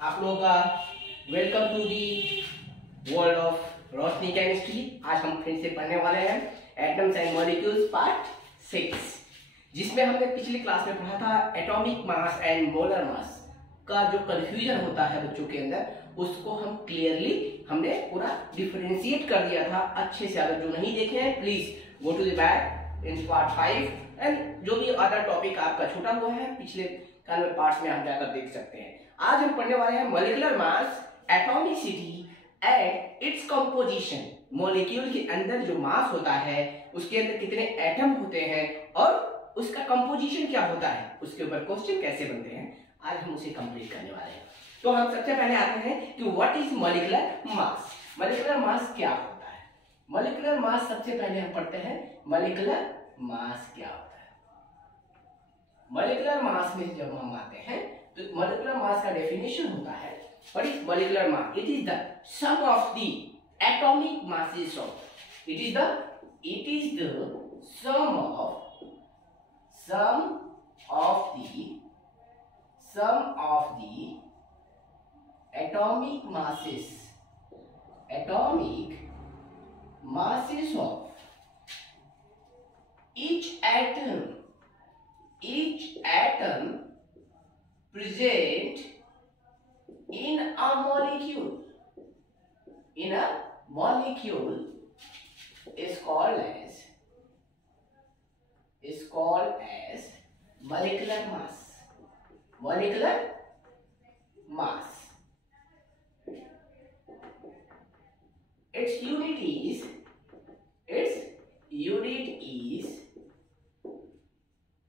आप लोगों का welcome to the world of Roshni chemistry. आज हम फिर से पढ़ने वाले हैं एटम्स एंड मॉलिक्यूल्स पार्ट 6, जिसमें हमने पिछली क्लास में पढ़ा था atomic mass and molar mass का जो कंफ्यूजन होता है बच्चों के अंदर, उसको हम क्लियरली हमने पूरा डिफरेंशिएट कर दिया था अच्छे से। अगर जो नहीं देखे हैं please go to the back in part 5 and जो भी अदर टॉपिक आपका छूटा हुआ है पिछले पार्ट्स में आप जाकर देख सकते हैं। आज हम पढ़ने वाले हैं molecular mass, atomicity and its composition. Molecule के अंदर जो मास होता है उसके अंदर कितने एटम होते हैं और उसका कंपोजिशन क्या होता है, उसके ऊपर क्वेश्चन कैसे बनते हैं, आज हम उसे कंप्लीट करने वाले हैं। तो हम सबसे पहले आते हैं कि what is molecular mass. Molecular mass क्या होता है? मॉलिक्यूलर मास सबसे पहले हम पढ़ते हैं मॉलिक्यूलर मास क्या होता है। मॉलिक्यूलर मास में जब हम आते हैं तो मॉलिक्यूलर मास का डेफिनेशन होता है what is molecular mass? It is the sum of the atomic masses of it is the sum of the atomic masses of each atom present in a molecule is called as molecular mass. Its unit is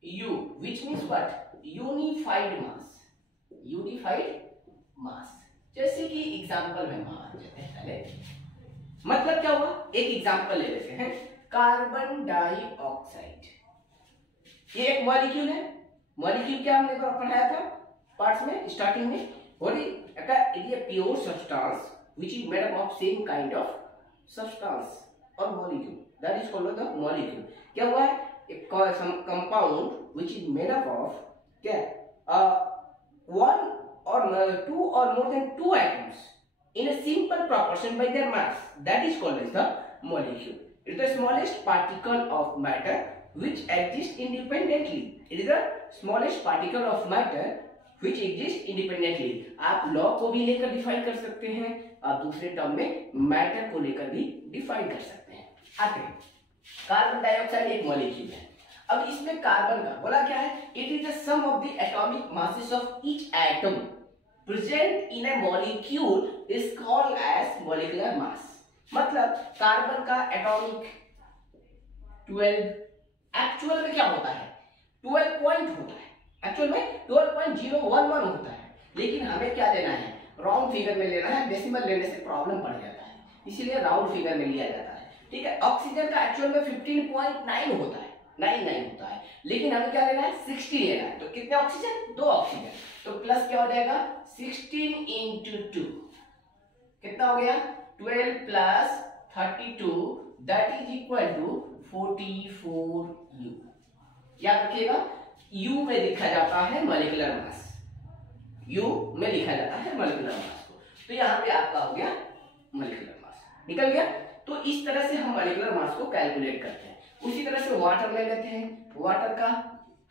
U, which means what? Unified mass. जैसे कि example में मान लेते हैं पहले, मतलब क्या हुआ, एक एग्जांपल ले लेते हैं। कार्बन डाइऑक्साइड ये एक मॉलिक्यूल है। मॉलिक्यूल क्या हमने पढ़ाया था पार्ट्स में स्टार्टिंग में, it is a pure substance which is made up of same kind of substance or molecule, that is called the molecule. क्या हुआ है, एक compound which is made up of क्या one or two or more than two atoms in a simple proportion by their mass, that is called as the molecule. It is the smallest particle of matter which exists independently. It is the smallest particle of matter which exists independently. आप law को भी लेकर define कर सकते हैं, आप दूसरे term में मैटर को लेकर भी डिफाइन कर सकते हैं। आते हैं, कार्बन डाइऑक्साइड एक मॉलिक्यूल है। अब इसमें कार्बन का बोला क्या है, it is the sum of the atomic masses of each atom present in a molecule is called as molecular mass. मतलब कार्बन का एटॉमिक 12, एक्चुअल में क्या होता है 12 पॉइंट होता है, एक्चुअल में 12.011 होता है, लेकिन हमें क्या लेना है, राउंड फिगर में लेना है। डेसिमल लेने से प्रॉब्लम पड़ जाता है, इसीलिए राउंड फिगर में लिया जाता है। ठीक है, ऑक्सीजन का एक्चुअल में 15.9 होता है, 99 होता है, लेकिन हमें क्या लेना है 60 लेना है। तो कितने ऑक्सीजन, 2 ऑक्सीजन, तो प्लस क्या हो जाएगा 16 into 2 कितना हो गया 12 plus 32 that is equal to 44U। याद रखिएगा U में लिखा जाता है मॉलिक्यूलर मास, U में लिखा जाता है मॉलिक्यूलर मास को। तो यहाँ पे आपका हो गया मॉलिक्यूलर मास, निकल गया। तो इस तरह से हम मॉलिक्यूलर मास को कैलकुलेट करते हैं। उसी तरह से वाटर ले लेते हैं। वाटर का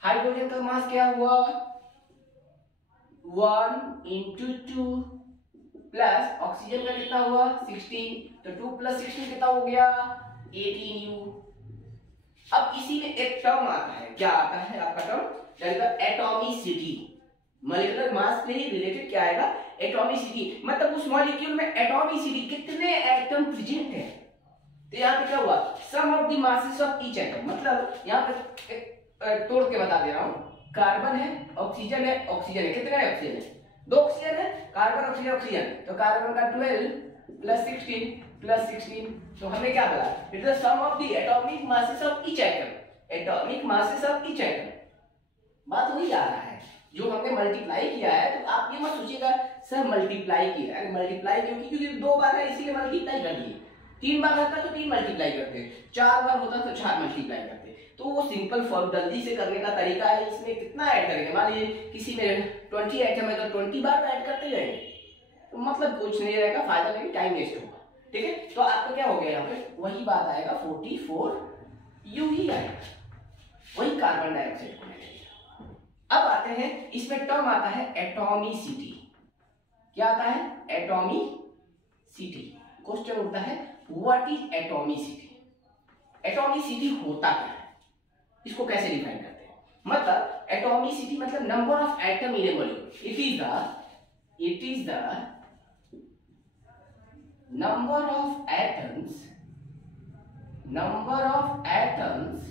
हाइड्रोजन का मास क्या हुआ 1 into 2 प्लस ऑक्सीजन का कितना हुआ 16, तो 2 plus 16 कितना हो गया 18U। अब इसी में एक टर्म आता है, क्या आता है आपका टर्म, एटॉमिसिटी। मॉलिक्यूलर मास से ही रिलेटेड क्या आएगा, एटॉमिसिटी। मतलब उस मॉलिक्यूल में एटॉमिसिटी कितने एटम प्रेजेंट है। तो यहाँ पे क्या हुआ, sum of the masses of each atom. मतलब यहाँ पे एक तोड़ के बता दे रहा हूँ, कार्बन है, ऑक्सीजन है, कितने ऑक्सीजन है 2 ऑक्सीजन है, कार्बन ऑक्सीजन, तो कार्बन का 12 plus 16, तो हमने क्या बोला, it is the sum of the atomic masses of each atom. बात वही आ रहा है जो हमने मल्टीप्लाई किया है। तो आप ये मत सोचिएगा सर मल्टीप्लाई किया है, मल्टीप्लाई क्योंकि 2 बार है इसीलिए मल्टीप्लाई कर दिए, 3 बार होता तो 3 मल्टीप्लाई करते, 4 बार होता तो 4 मल्टीप्लाई करते। तो वो सिंपल फॉर्म जल्दी से करने का तरीका है, इसमें कितना ऐड करेंगे, मान लीजिए किसी में 20 आइटम है तो 20 बार ऐड करते जाएंगे, तो मतलब कुछ नहीं रहेगा, फायदा नहीं, टाइम वेस्ट होगा। ठीक है, तो आपका क्या हो गया यहाँ पे, वही बात आएगा 44U ही आएगा, वही कार्बन डाइऑक्साइड को लेंगे। अब आते हैं, इसमें टर्म आता है एटॉमिसिटी। क्या आता है, एटॉमिसिटी। क्वेश्चन उठता है व्हाट इज एटॉमिसिटी, एटॉमिसिटी होता क्या है, इसको कैसे डिफाइन करते हैं। मतलब एटॉमिसिटी मतलब number of atom in a molecule, it is the number of atoms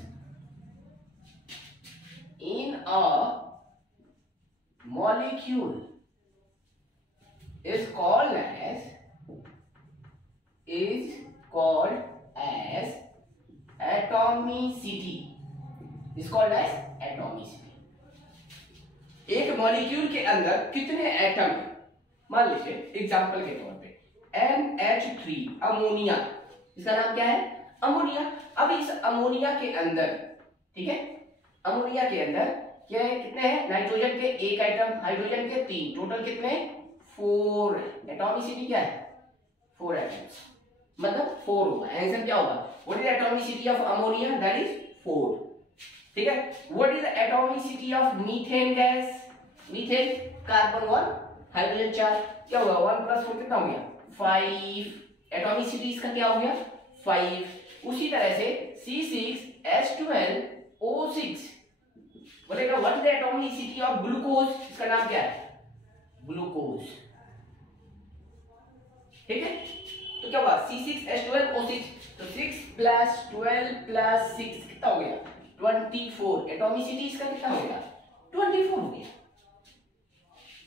in a molecule is called as atomicity, एक मॉलिक्यूल के अंदर कितने एटम है, मान लीजिए एग्जांपल के तौर पे NH3 अमोनिया, इसका नाम क्या है, अमोनिया। अब इस अमोनिया के अंदर, ठीक है, अमोनिया के अंदर क्या है, कितने हैं, नाइट्रोजन के 1 आइटम, हाइड्रोजन के 3, टोटल कितने 4। एटॉमिसिटी क्या है, 4 एटम्स, मतलब 4 होगा। आंसर क्या होगा, what is atomicity of ammonia, that is 4। ठीक है, what is atomicity of methane gas, methane carbon 1 hydrogen 4, क्या होगा 1 + 4 कितना हो गया 5, एटॉमिसिटी इसका क्या हो गया 5। उसी तरह से C6H12O6 बोलेगा what is the atomicity of glucose, इसका नाम क्या है, ग्लूकोज। ठीक है, तो क्या हुआ C6H12O6, तो 6 + 12 + 6 कितना हो गया 24, एटॉमिसिटी इसका कितना हो गया 24 हो गया,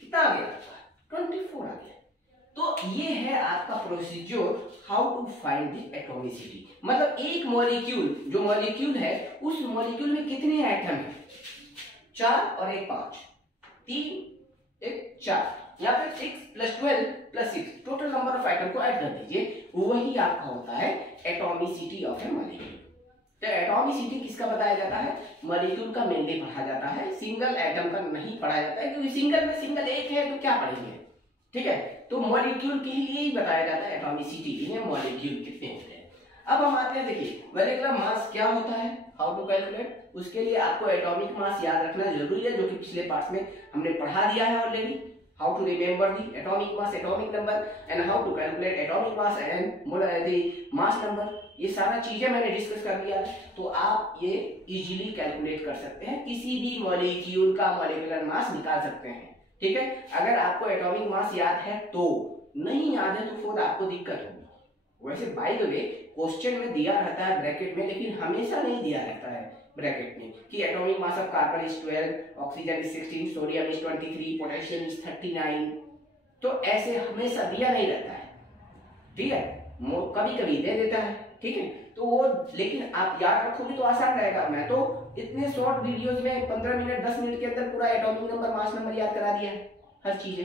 कितना आ गया 24 आ गया। तो ये है आपका procedure how to find the atomicity. मतलब एक मॉलिक्यूल, जो मॉलिक्यूल है उस मॉलिक्यूल में कितने एटम है, 4 और 1 5, 3 1 4, यहाँ पे 6 + 12 + 6, टोटल नंबर ऑफ एटम को ऐड कर दीजिए, वही आपका होता है एटॉमिसिटी ऑफ ए मॉलिक्यूल। तो एटॉमिसिटी किसका बताया जाता है, मॉलिक्यूल का मेनली पढ़ा जाता है, सिंगल एटम का नहीं पढ़ा जाता है, क्योंकि सिंगल में सिंगल एक है तो क्या पढ़ेंगे। ठीक है, तो मॉलिक्यूल के लिए ही बताया जाता है एटॉमिसिटी, इन्हें मॉलिक्यूल कितने होते हैं। अब हम आते हैं, देखिए मॉलिक्यूलर मास क्या होता है, हाउ टू कैलकुलेट, उसके लिए आपको एटॉमिक मास याद रखना जरूरी है, जो कि पिछले पार्ट में हमने पढ़ा दिया है already. How to remember the atomic mass, atomic number, and how to calculate atomic mass and the mass number, ये सारा चीजें मैंने डिस्कस कर दिया है, तो आप ये इजीली कैलकुलेट कर सकते हैं, किसी भी मॉलिक्यूल का मॉलिक्यूलर मास निकाल सकते हैं। ठीक है, अगर आपको एटॉमिक मास याद है तो, नहीं याद है तो फिर आपको दिक्कत होगी। वैसे बाय द वे क्वेश्चन में दिया रहता है ब्रैकेट में, लेकिन हमेशा नहीं दिया रहता है ब्रैकेट में कि atomic mass of carbon is 12, oxygen is 16, sodium is 23, potassium is 39, तो ऐसे हमेशा दिया नहीं रहता है। ठीक है, कभी कभी दे देता है, ठीक है, तो वो, लेकिन आप याद रखोगे तो आसान रहेगा। मैं तो इतने शॉर्ट वीडियोस में 15 मिनट 10 मिनट के अंदर पूरा एटॉमिक नंबर मास नंबर याद करा दिया है, हर चीजें,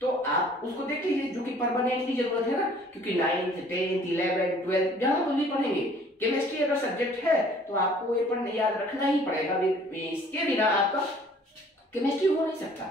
तो आप उसको देख लीजिए, जो कि परमानेंटली जरूरत है ना, क्योंकि 9th 10th 11th 12th जहां पर भी पढ़ेंगे, केमिस्ट्री अगर सब्जेक्ट है तो आपको ये पढ़ने याद रखना ही पड़ेगा, इसके बिना आपका केमिस्ट्री हो नहीं सकता,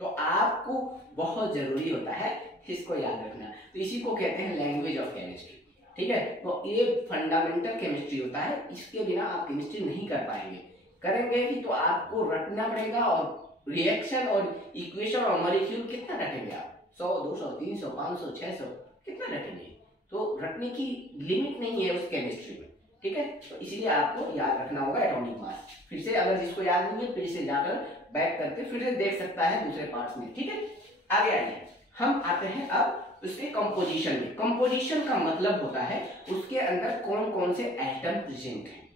तो आपको बहुत जरूरी होता है इसको याद रखना। तो इसी को कहते हैं लैंग्वेज ऑफ केमिस्ट्री। ठीक है, तो ये फंडामेंटल केमिस्ट्री होता है, इसके बिना आप केमिस्ट्री नहीं कर पाएंगे, करेंगे भी तो आपको रटना पड़ेगा, और रिएक्शन और इक्वेशन और मॉलिक्यूल कितना रटेंगे आप, 100 200 300 500 600 कितना रटेंगे, तो रटने की लिमिट नहीं है उस केमिस्ट्री में। ठीक है, तो इसलिए आपको याद रखना होगा एटॉमिक मास। फिर से अगर जिसको याद नहीं है फिर से जाकर बैक करके फिर से देख सकता है दूसरे पार्ट्स में। ठीक है, आगे आइए, हम आते हैं अब उसके कंपोजिशन में। कंपोजिशन का मतलब होता है उसके अंदर कौन कौन से एटम प्रेजेंट है।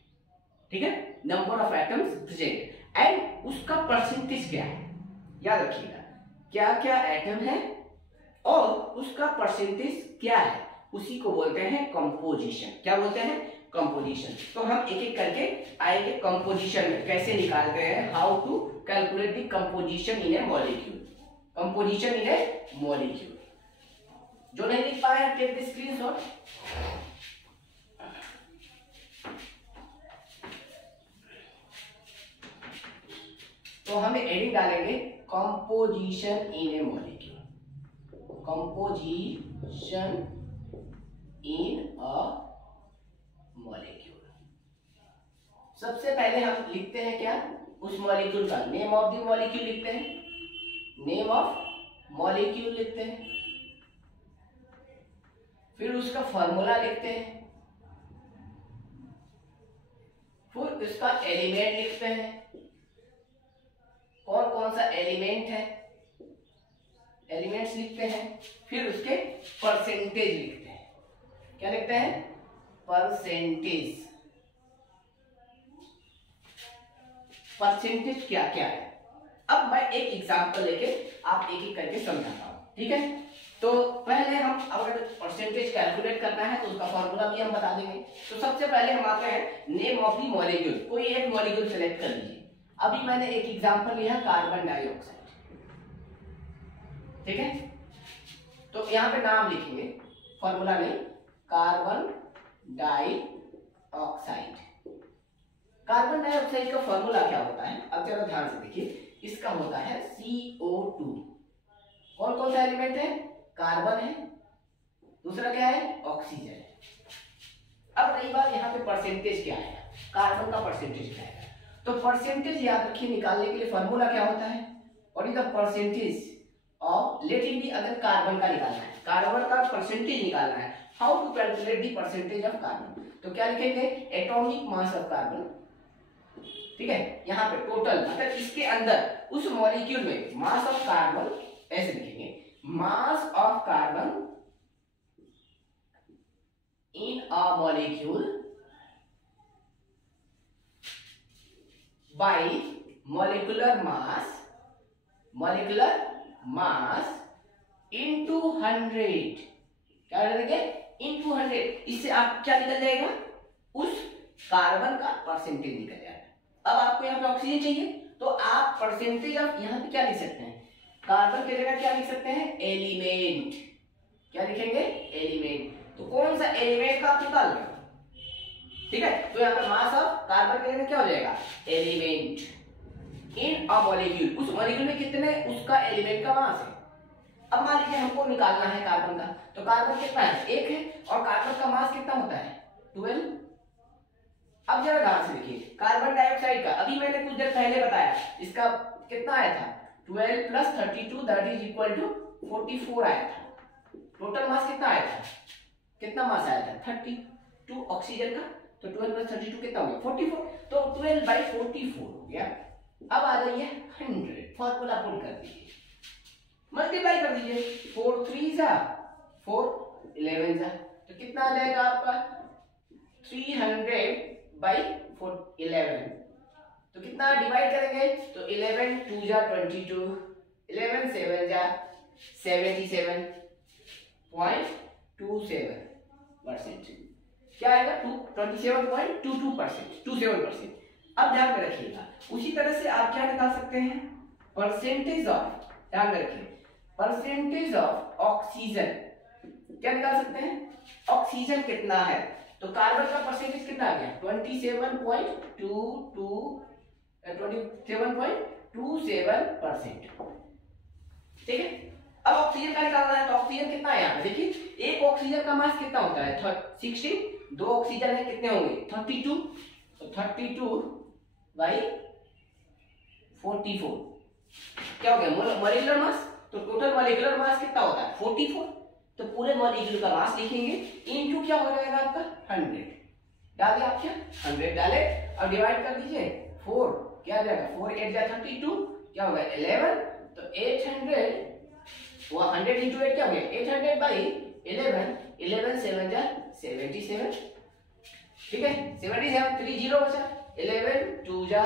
ठीक है, number of atoms present and उसका परसेंटेज क्या है, याद रखिएगा क्या क्या एटम है और उसका परसेंटेज क्या है, उसी को बोलते हैं कंपोजिशन। क्या बोलते हैं, कंपोजिशन। तो हम एक एक करके आएंगे कंपोजिशन में, कैसे निकालते हैं, how to calculate the composition in a molecule, composition in a molecule. जो नहीं लिख पाए टेक द स्क्रीनशॉट। तो हम एडिंग डालेंगे composition in a molecule, composition in a molecule. सबसे पहले हम लिखते हैं क्या, उस मॉलिक्यूल का नेम ऑफ द मॉलिक्यूल लिखते हैं, नेम ऑफ मॉलिक्यूल लिखते हैं, फिर उसका फॉर्मूला लिखते हैं, फिर उसका एलिमेंट लिखते हैं, कौन कौन सा एलिमेंट है, एलिमेंट्स लिखते हैं, फिर उसके परसेंटेज लिखते हैं। क्या लिखते हैं, परसेंटेज। परसेंटेज क्या क्या है, अब मैं एक एग्जांपल लेके आप एक एक करके समझाता हूं, ठीक है। तो पहले हम अगर परसेंटेज कैलकुलेट करना है तो उसका फॉर्मूला भी हम बता देंगे। तो सबसे पहले हम आते हैं नेम ऑफ द मॉलिक्यूल, कोई एक मॉलिक्यूल सेलेक्ट कर लीजिए। अभी मैंने एक एग्जांपल लिया कार्बन डाइऑक्साइड, ठीक है। तो यहाँ पे नाम लिखेंगे, फॉर्मूला नहीं, कार्बन डाइऑक्साइड। कार्बन डाइऑक्साइड का फॉर्मूला क्या होता है, अब जरा ध्यान से देखिए, इसका होता है CO2। कौन कौन सा एलिमेंट है, कार्बन है, दूसरा क्या है, ऑक्सीजन है। अब रही बात यहाँ पे परसेंटेज क्या है, कार्बन का परसेंटेज क्या है। तो परसेंटेज याद रखिए, निकालने के लिए फॉर्मूला क्या होता है, what is the percentage of, let it be, अगर कार्बन का निकालना है, कार्बन का परसेंटेज निकालना है, how to calculate the percentage of carbon. तो क्या लिखेंगे, एटॉमिक मास ऑफ कार्बन, ठीक है। यहाँ पे टोटल मतलब इसके अंदर उस मॉलिक्यूल में मास ऑफ कार्बन, ऐसे लिखेंगे, mass of carbon in a molecule by molecular mass into 100। क्या करेंगे, इनटू 100। इससे आप क्या निकल जाएगा, उस कार्बन का परसेंटेज निकल जाएगा। अब आपको यहाँ पे ऑक्सीजन चाहिए, तो आप परसेंटेज ऑफ, यहाँ पे क्या लिख सकते हैं, कार्बन की जगह क्या लिख सकते हैं, एलिमेंट। क्या लिखेंगे, एलिमेंट। तो कौन सा एलिमेंट का आप निकाल रहे हो, ठीक है। तो यहाँ पे मास ऑफ कार्बन की जगह क्या हो जाएगा, एलिमेंट इन अ मॉलिक्यूल। उस मॉलिक्यूल में कितने, उसका एलिमेंट का मास है। अब मान लीजिए हमको निकालना है कार्बन का, तो कार्बन कितना है, 1 है, और कार्बन का मास कितना होता है, 12। अब जरा ध्यान से देखिए, कार्बन डाइऑक्साइड का अभी मैंने कुछ देर पहले बताया, इसका कितना आया था, 12 plus 32 that is equal to 44 आया था। टोटल मास कितना आया था, कितना मास आया था, 32 ऑक्सीजन का। तो 12 प्लस 32 कितना हो गया, 44। तो 12/44 हो गया। अब आ जाइए 100, फॉर्मूला पुट कर दीजिए, मल्टीप्लाई कर दीजिए, 4 3 जा 4 11 जा, तो कितना आ जाएगा आपका 300/11। तो कितना डिवाइड करेंगे, तो 11 2 जा 22, 11 7 जा 77.27%। क्या आएगा, 27.22%। अब ध्यान में रखिएगा, उसी तरह से आप क्या निकाल सकते हैं, परसेंटेज ऑफ, ध्यान में रखिए, परसेंटेज ऑफ ऑक्सीजन। क्या निकाल सकते हैं, ऑक्सीजन कितना है, तो कार्बन का परसेंटेज कितना आ गया, 27.27%, ठीक है। अब ऑक्सीजन का निकालना है, तो ऑक्सीजन कितना है, यहाँ देखिए, एक ऑक्सीजन का मास कितना होता है, 16, 2 ऑक्सीजन है, कितने होंगे 32, तो 32/44 क्या हो गया, मॉलिक्यूलर मास। तो टोटल मॉलिक्यूलर मास कितना होता है, 44। तो पूरे मॉलिक्यूल का मास लिखेंगे, इनटू क्या हो जाएगा आपका 100, डालिए आप, क्या 100 डाले और डिवाइड कर दीजिए 4, क्या आ जाएगा, 4 8 जा 32, क्या होगा 11। तो 800, वो 100 इंटू 8 क्या हो गया, 800/11, 11 7 जा 77, ठीक है, 77, 3 0 बचा, 11 2 जा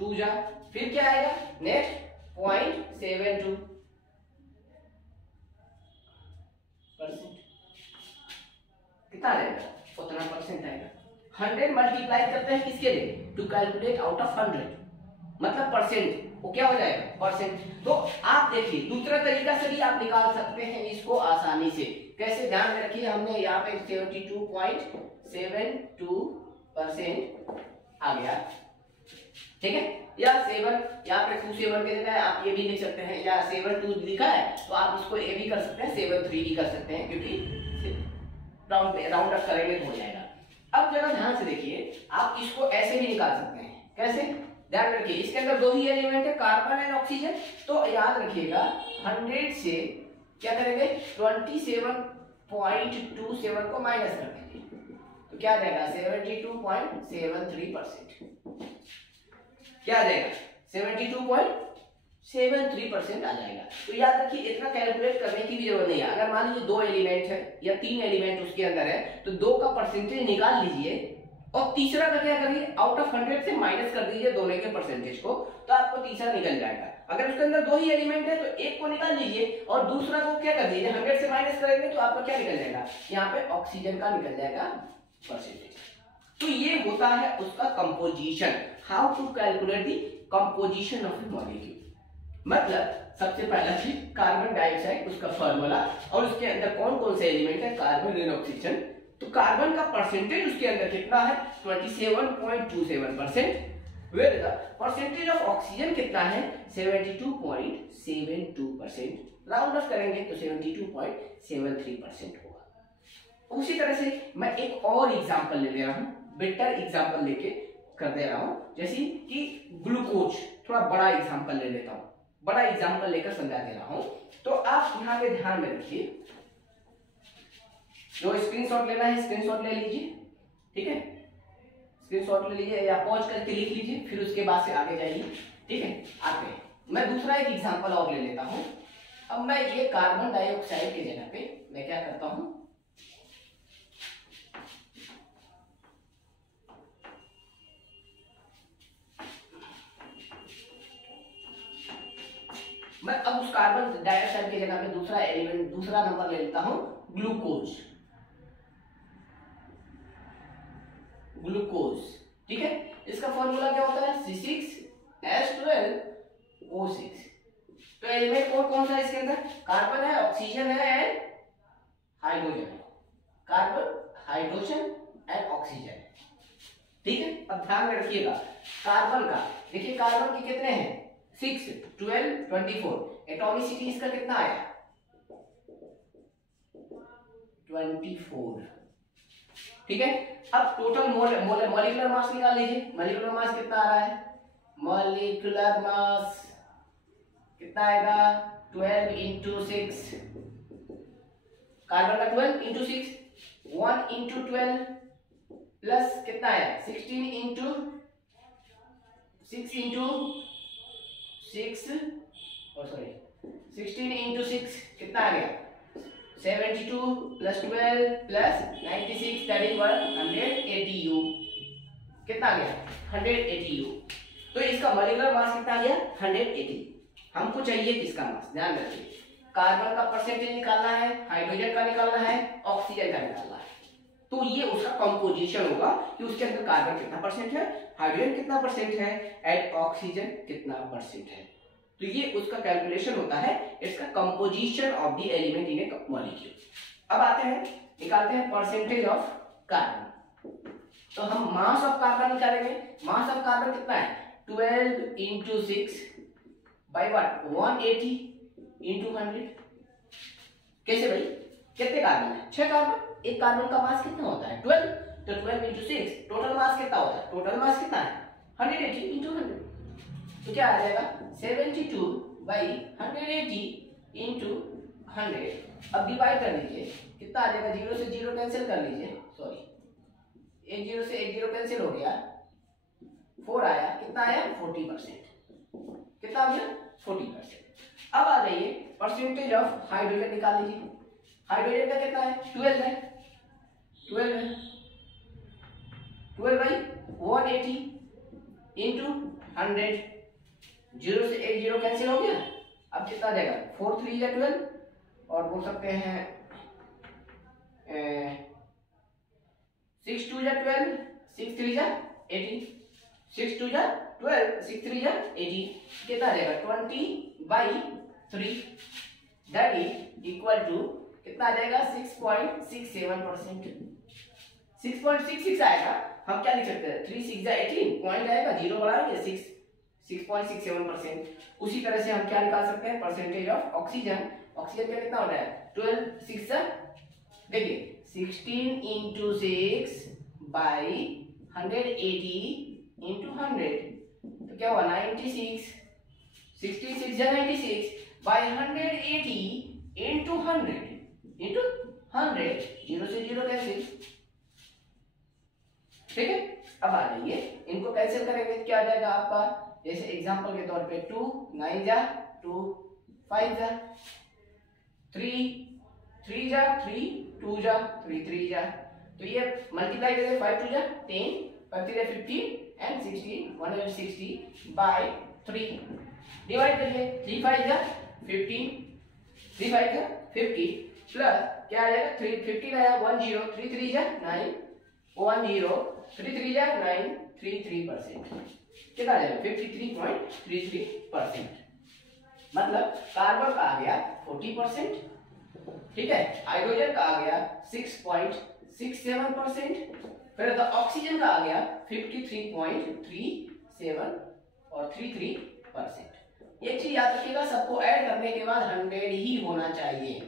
2 जा, फिर क्या आएगा नेक्स्ट 0.72%। कितना आएगा, उतना परसेंट आएगा। 100 मल्टीप्लाई करते हैं किसके लिए, टू कैलकुलेट आउट ऑफ 100, मतलब परसेंट, वो क्या हो जाएगा, परसेंट। तो आप देखिए, दूसरा तरीका से भी आप निकाल सकते हैं इसको आसानी से। कैसे, ध्यान में रखिए, हमने यहाँ पे 72.72% आ गया, ठीक है, या 7 यहाँ पे 2 7 के जगह आप ये भी लिख सकते हैं, या 7 2 लिखा है तो आप इसको ए भी कर सकते हैं, 7 3 भी कर सकते हैं, क्योंकि राउंड अप करेंगे तो हो जाएगा। अब जरा ध्यान से देखिए, आप इसको ऐसे भी निकाल सकते हैं। कैसे? ध्यान रखिए, इसके अंदर दो ही एलिमेंट है, कार्बन एंड ऑक्सीजन। तो याद रखिएगा 100 से क्या करेंगे, 27.27 को माइनस कर दीजिए, तो क्या आ जाएगा 72.73%। क्या आ जाएगा 72.73% आ जाएगा। तो याद रखिए, इतना कैलकुलेट करने की भी जरूरत नहीं है। अगर मान लीजिए 2 एलिमेंट है या 3 एलिमेंट उसके अंदर है, तो 2 का परसेंटेज निकाल लीजिए और तीसरा का क्या करिए, आउट ऑफ 100 से माइनस कर दीजिए दोनों के परसेंटेज को, तो आपको तीसरा निकल जाएगा। अगर उसके अंदर 2 ही एलिमेंट है तो एक को निकाल लीजिए और दूसरा को क्या कर दीजिए, 100 से माइनस करेंगे तो आपका क्या निकल जाएगा, यहाँ पे ऑक्सीजन का निकल जाएगा परसेंटेज। तो ये होता है उसका composition. How to calculate the composition of a molecule. मतलब सबसे पहला चीज कार्बन डाइऑक्साइड, उसका फॉर्मूला और उसके अंदर कौन कौन से एलिमेंट है, कार्बन एंड ऑक्सीजन। तो कार्बन का परसेंटेज उसके अंदर कितना है, 27.27%, where the percentage of oxygen कितना है, 72.72%। राउंड ऑफ करेंगे तो 72.73% होगा। उसी तरह से मैं एक और एग्जांपल ले रहा हूं, बेटर एग्जांपल लेके कर दे रहा हूं, जैसे कि ग्लूकोज। थोड़ा बड़ा एग्जांपल ले लेता हूं, बड़ा एग्जांपल लेकर समझा दे रहा हूं। तो आप यहां पे ध्यान में रखिए, जो स्क्रीनशॉट लेना है स्क्रीनशॉट ले लीजिए, ठीक है, स्क्रीनशॉट ले लीजिए या पॉज करके लिख लीजिए, फिर उसके बाद से आगे जाइए, ठीक है। आगे मैं दूसरा एक एग्जांपल और ले लेता हूं। अब मैं ये कार्बन डाइऑक्साइड की जगह पे मैं क्या करता हूं, मैं अब उस कार्बन डाइऑक्साइड की जगह पे दूसरा एलिमेंट, दूसरा नंबर ले लेता हूं, ग्लूकोज। ग्लूकोज, ठीक है। इसका फॉर्मूला क्या होता है, C6H12O6। तो एलिमेंट कौन सा है इसके अंदर, कार्बन है, ऑक्सीजन है एंड हाइड्रोजन है। कार्बन, हाइड्रोजन एंड ऑक्सीजन, ठीक है। अब ध्यान में रखिएगा, कार्बन का देखिए, कार्बन के कितने हैं, 6 12 24। एटॉमिसिटी इसका कितना आया, 24, ठीक है। अब टोटल मॉलिक्यूलर मास निकाल लीजिए। मॉलिक्यूलर मास कितना आ रहा है, मॉलिक्यूलर मास कितना आएगा, 12 into 6। कार्बन का 12 into 6, 1 into 12 प्लस कितना आया, 16 into 6 कितना आ गया, 72 plus 12 plus 96 that is 180 U। कितना आ गया, 180 U। तो इसका मॉलिक्यूलर मास कितना आ गया, 180। हमको चाहिए किसका मास, ध्यान रखिए, कार्बन का परसेंटेज निकालना है, हाइड्रोजन का निकालना है, ऑक्सीजन का निकालना है। तो ये उसका कंपोजिशन होगा कि उसके अंदर कार्बन कितना परसेंट है, हाइड्रोजन कितना परसेंट है एंड ऑक्सीजन कितना परसेंट है। तो ये उसका कैलकुलेशन होता है, इसका composition of the element in a molecule. अब आते हैं, निकालते हैं परसेंटेज ऑफ कार्बन। तो हम मास ऑफ कार्बन निकालेंगे। मास ऑफ कार्बन कितना है, 12 into 6 by what, 180 into 100। कैसे भाई, कितने कार्बन है, 6 कार्बन, एक कार्बन का मास कितना होता है, 12। तो 12 into 6, टोटल मास कितना होता है, टोटल मास कितना है 180 into 100। तो क्या आ जाएगा, 72 by 180 into 100। अब डिवाइड कर लीजिए, कितना आ जाएगा, 0 से 0 कैंसिल कर लीजिए, सॉरी 1 0 से 1 0 कैंसिल हो गया, 4 आया, कितना आया 40%। कितना आ गया 40%। अब आ जाइए परसेंटेज ऑफ हाइड्रोजन निकाल लीजिए। हाइड्रोजन का कितना है, 12 है, 12 है, 12 बाई 180 इंटू 100। 0 से 1 0 कैंसिल हो गया। अब कितना आ जाएगा, 4 3 या 12, और बोल सकते हैं 6 2 या 12, 6 3 या 18, 6 2 या 12, 6 3 या 18। कितना आ जाएगा 20/3, दैट इज इक्वल टू कितना आ जाएगा 6.67%। 6.66 आएगा। हम क्या लिख सकते हैं, 3 6 18, पॉइंट आएगा, 0 बढ़ाएंगे 6 6.67%। उसी तरह से हम क्या निकाल सकते हैं, परसेंटेज ऑफ ऑक्सीजन। ऑक्सीजन का कितना होना है, 12 6 देखिए 16 इंटू 6 बाई 180 इंटू 100 तो क्या हुआ 96, 66 या 96 बाई 180 इंटू 100 इंटू 100, 0 से 0 कैंसिल। ठीक है, अब आ जाइए इनको कैंसिल करेंगे, क्या आ जाएगा आपका, जैसे एग्जांपल के तौर पे 2 9 जा 2 5 जा 3 3 जा 3 2 जा 3 3 जा, तो ये मल्टीप्लाई करेंगे 5 2 जा 10 5 3 जा 15 एंड 16 160 बाय 3 डिवाइड करिए 3 5 जा 15 3 5 जा 50 प्लस क्या आ जाएगा 3 15 आया 10 3 3 जा 9 10 3 3 जा 9 33%, कितना आ जाएगा 53.33%। मतलब कार्बन का आ गया 40%, ठीक है, हाइड्रोजन का आ गया 6.67%, फिर तो ऑक्सीजन का आ गया 53.37 और 33%। एक चीज याद रखिएगा, सबको ऐड करने के बाद 100 ही होना चाहिए,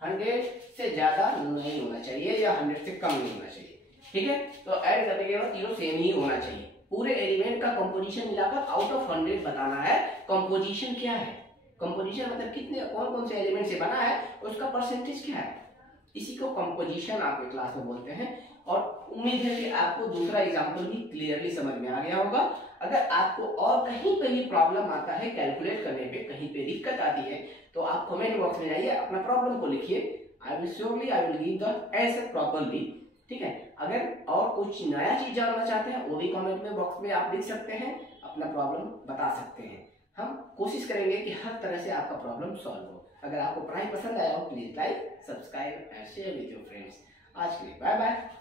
100 से ज्यादा नहीं होना चाहिए या 100 से कम नहीं होना चाहिए। ठीक है, तो ऐड करने के बाद तीनों सेम ही होना चाहिए। पूरे एलिमेंट का कंपोजिशन मिलाकर आउट ऑफ 100 बताना है कंपोजिशन क्या है। कंपोजिशन मतलब कितने कौन कौन से एलिमेंट से बना है, उसका परसेंटेज क्या है, इसी को कंपोजिशन आपके क्लास में बोलते हैं। और उम्मीद है कि आपको दूसरा एग्जांपल भी क्लियरली समझ में आ गया होगा। अगर आपको और कहीं पे भी प्रॉब्लम आता है कैलकुलेट करने पे, कहीं पे दिक्कत आती है, तो आप कमेंट बॉक्स में जाइए, अपना प्रॉब्लम को लिखिए, I will give the answer properly. ठीक है, अगर और कुछ नया चीज जानना चाहते हैं वो भी कमेंट में बॉक्स में आप लिख सकते हैं, अपना प्रॉब्लम बता सकते हैं। हम कोशिश करेंगे कि हर तरह से आपका प्रॉब्लम सॉल्व हो। अगर आपको पढ़ाई पसंद आया हो please like subscribe and share with your friends. आज के लिए बाय बाय।